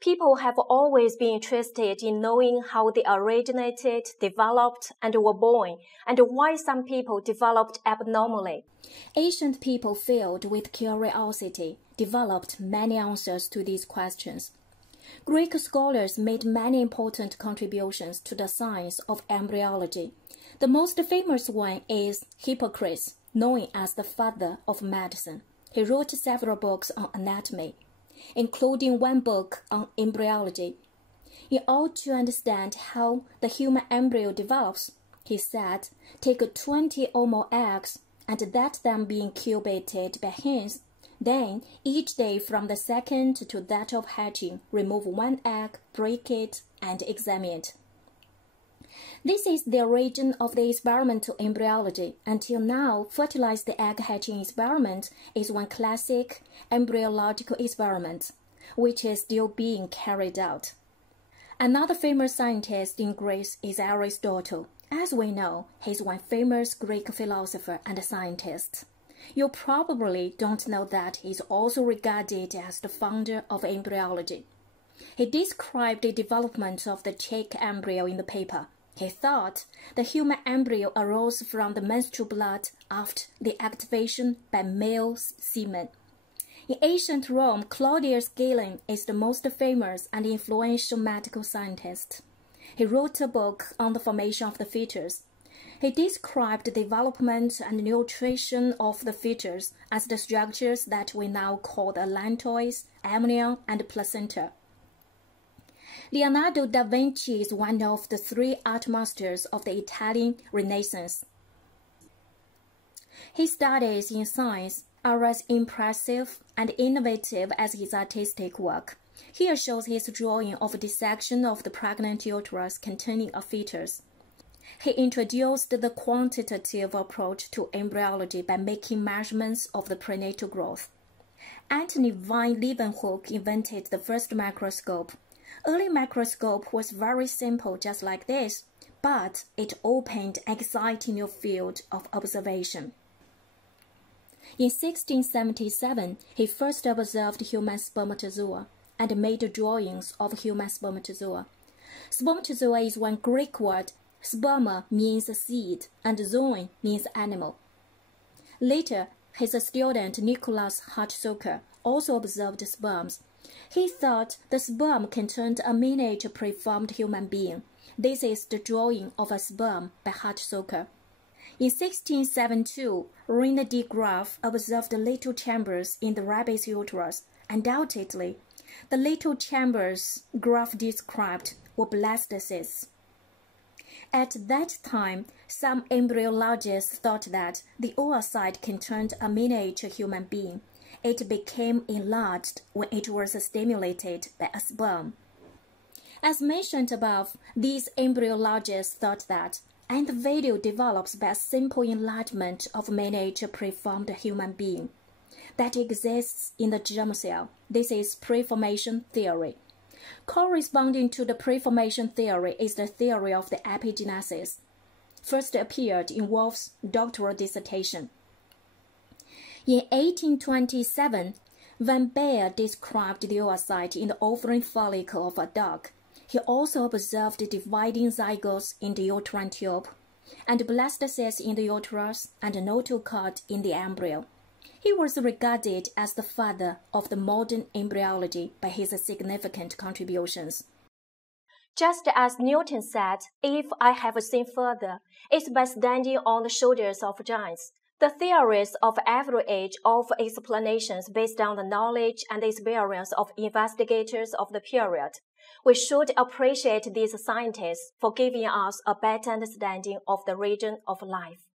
People have always been interested in knowing how they originated, developed, and were born, and why some people developed abnormally. Ancient people filled with curiosity developed many answers to these questions. Greek scholars made many important contributions to the science of embryology. The most famous one is Hippocrates, known as the father of medicine. He wrote several books on anatomy, including one book on embryology. In order to understand how the human embryo develops, he said, take 20 or more eggs and let them be incubated by hens. Then, each day from the second to that of hatching, remove one egg, break it, and examine it. This is the origin of the experimental embryology. Until now, fertilized egg hatching experiment is one classic embryological experiment, which is still being carried out. Another famous scientist in Greece is Aristotle. As we know, he is one famous Greek philosopher and scientist. You probably don't know that he is also regarded as the founder of embryology. He described the development of the chick embryo in the paper. He thought the human embryo arose from the menstrual blood after the activation by male semen. In ancient Rome, Claudius Galen is the most famous and influential medical scientist. He wrote a book on the formation of the fetus. He described the development and nutrition of the fetus as the structures that we now call the allantois, amnion, and placenta. Leonardo da Vinci is one of the three art masters of the Italian Renaissance. His studies in science are as impressive and innovative as his artistic work. Here shows his drawing of a dissection of the pregnant uterus containing a fetus. He introduced the quantitative approach to embryology by making measurements of the prenatal growth. Antony van Leeuwenhoek invented the first microscope. Early microscope was very simple, just like this, but it opened an exciting new field of observation. In 1677, he first observed human spermatozoa and made drawings of human spermatozoa. Spermatozoa is one Greek word. Sperma means seed, and zoon means animal. Later, his student Nicholas Hippocrates also observed sperms. He thought the sperm contained a miniature preformed human being. This is the drawing of a sperm by Hippocrates. In 1672, René de Graaf observed little chambers in the rabbit's uterus. Undoubtedly, the little chambers Graaf described were blastocysts. At that time, some embryologists thought that the oocyte contained a miniature human being. It became enlarged when it was stimulated by a sperm. As mentioned above, these embryologists thought that an individual develops by a simple enlargement of miniature preformed human being that exists in the germ cell. This is preformation theory. Corresponding to the preformation theory is the theory of the epigenesis, first appeared in Wolff's doctoral dissertation. In 1827, Van Baer described the oocyte in the ovarian follicle of a dog. He also observed dividing zygotes in the uterine tube, and blastocysts in the uterus and notochord in the embryo. He was regarded as the father of the modern embryology by his significant contributions. Just as Newton said, if I have seen further, it's by standing on the shoulders of giants. The theories of every age offer explanations based on the knowledge and experience of investigators of the period. We should appreciate these scientists for giving us a better understanding of the region of life.